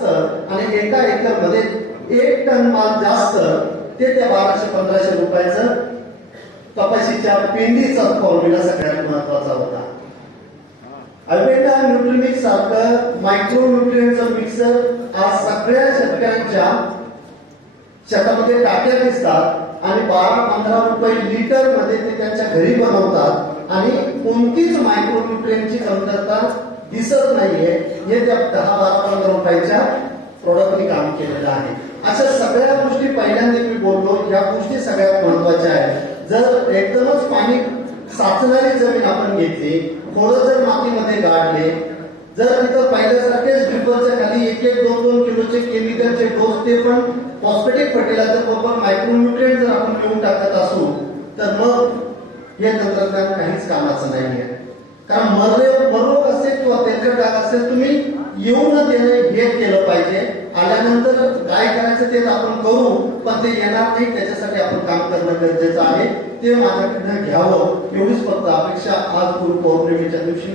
जास्त आणि एका एकर मध्ये 1 टन माल जास्त ते त्या 1200-1500 रुपयाचं कपाशीच्या पेंडीचा फॉर्म्युला सगळ्यात महत्वाचा होता. अल्बेंडा न्यूट्रीमिक्स सारखं मायक्रो न्यूट्रिएंटचं मिक्सर आज सगळ्या शेतकऱ्यांच्या शेतामध्ये टाक्या दिसतात आणि 12-15 रुपये लिटर मध्ये ते त्यांच्या घरी बनवतात आणि कोणतीच मायक्रो न्यूट्रिएंटची कमतरता दिसत नाहीये. हे त्या 10-12-15 रुपयाच्या प्रोडक्टनी काम केलेलं आहे. अशा सगळ्या गोष्टी पहिल्यांदा मी बोललो, या गोष्टी सगळ्यात महत्वाच्या आहेत. जर एकदमच पाणी साचणारी जमीन आपण घेतली, थोडं जर मातीमध्ये गाडले, जर तिथं पहिल्यासारखेच ड्रिपरच्या खाली 1-2 किलोचे केमिकलचे डोस ते पण फॉस्फेटिक फर्टिलायझर बरोबर मायक्रोन्यूट्रिएंट जर आपण घेऊन टाकत असू तर मग हे तंत्रज्ञान काहीच कामाचं नाहीये. कारण मरोग असेल किंवा तेलकट डाग असेल तुम्ही येऊन देणे हे केलं पाहिजे. आल्यानंतर काय करायचं ते आपण करू, पण ते येणार नाही त्याच्यासाठी आपण काम करणं गरजेचं आहे. ते माझ्याकडनं घ्यावं एवढीच फक्त अपेक्षा आज गुरु पौर्णिमेच्या दिवशी